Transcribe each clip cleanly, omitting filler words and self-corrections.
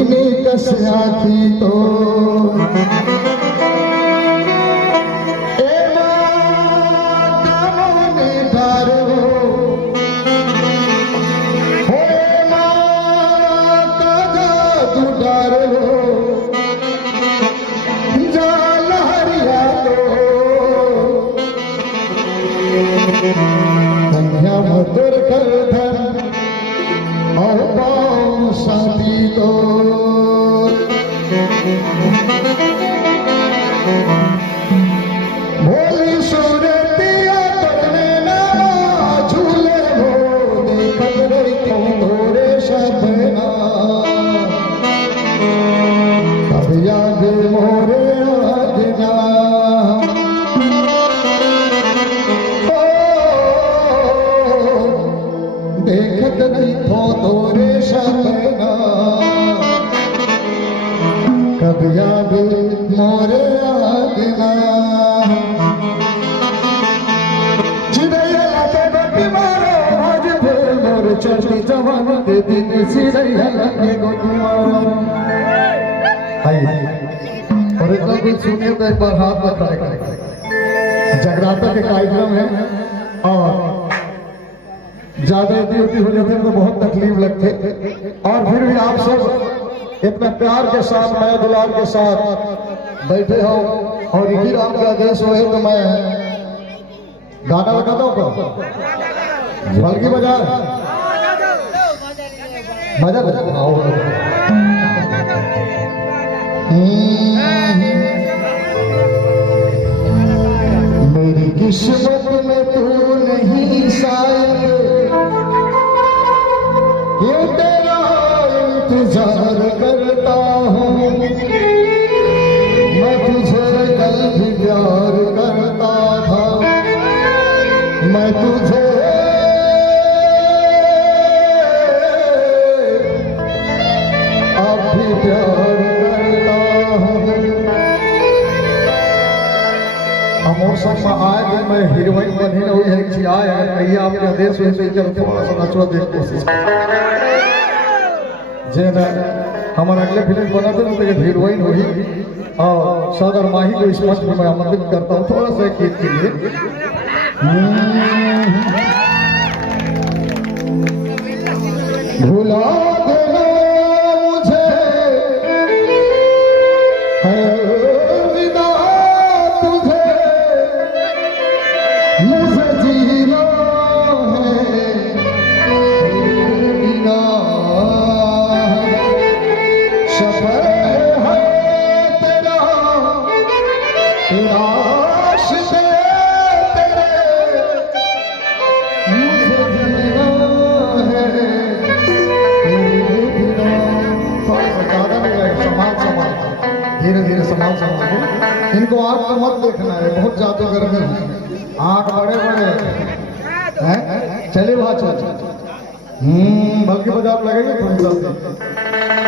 कसया थी तो मधुर कर धन और पाँव शादी तो भोली सूरतिया करने ना झूले हो देखत रही तो तोरे सपना अब याद मोरे आजना देखत नहीं थो तोरे सपना कब याद मोरे आगना चिड़ैया लगे गोटी मारो आज फिर मोर चढ़ती जवान के दिन चिड़ैया लगे गोटी मारो और इतना कुछ सुनिए तो एक बार हाथ में खड़े करें जगराता के कार्यक्रम है और ज्यादा ड्यूटी हो जाती है तो बहुत तकलीफ लगते और फिर भी आप सब इतना प्यार के साथ माया दुलार के साथ बैठे हो और इसी राम का आदेश हो तो मैं गाना लगाता हूँ बल्कि बजा मेरी किस्मत में तू नहीं शायद ये तेरा इंतजार करता हूँ मैं तुझे कल भी प्यार करता था मैं तुझे अब भी प्यार करता हूँ अमोर सब आए दिन में हीरोइन बनी न हुई है कि आए हैं कहीं आपके आदेश हुए तो चलो थोड़ा सा नचवा देने की कोशिश जे ना हमारा अगले फिल्म बना था तो ये हीरोइन हुई और सदर माही को इस मंच में मैं आमंत्रित करता हूँ थोड़ा सा गीत के लिए भुला देना मुझे अलविदा तुझे मुझे जीना है बिना सफर है तेरा राश से तेरे मुझे जीना है बिना थोड़ा सा ज्यादा नहीं है संभाल धीरे धीरे संभाल इनको आँख को मत देखना है बहुत जादूगर में आँख बड़े बड़े हैं चलिए बात चल बल्कि बाजार लगेगी थोड़ी सा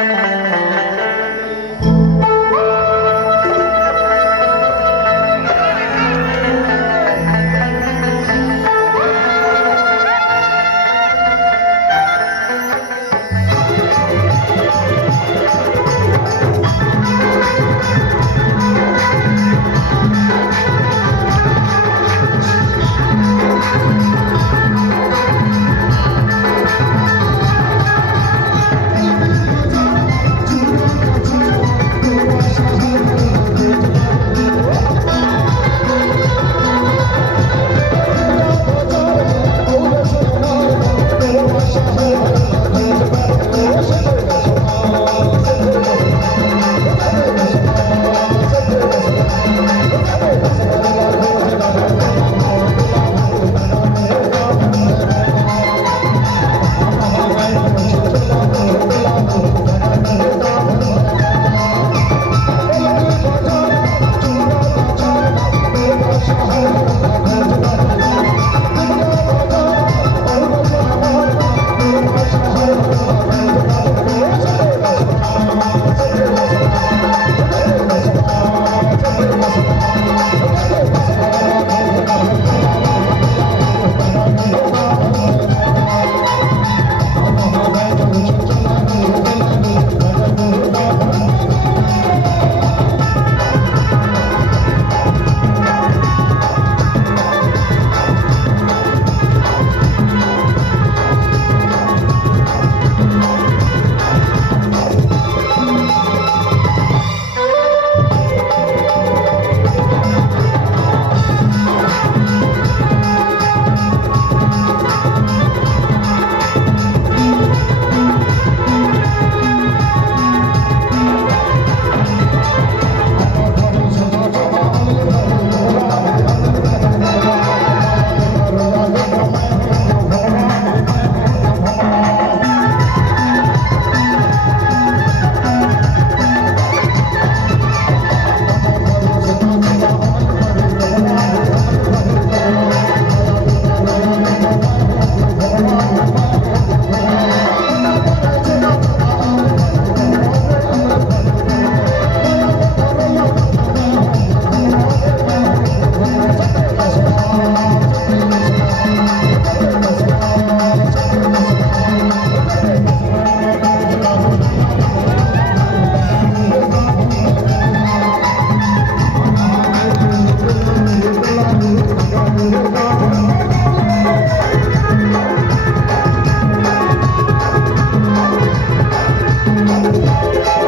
है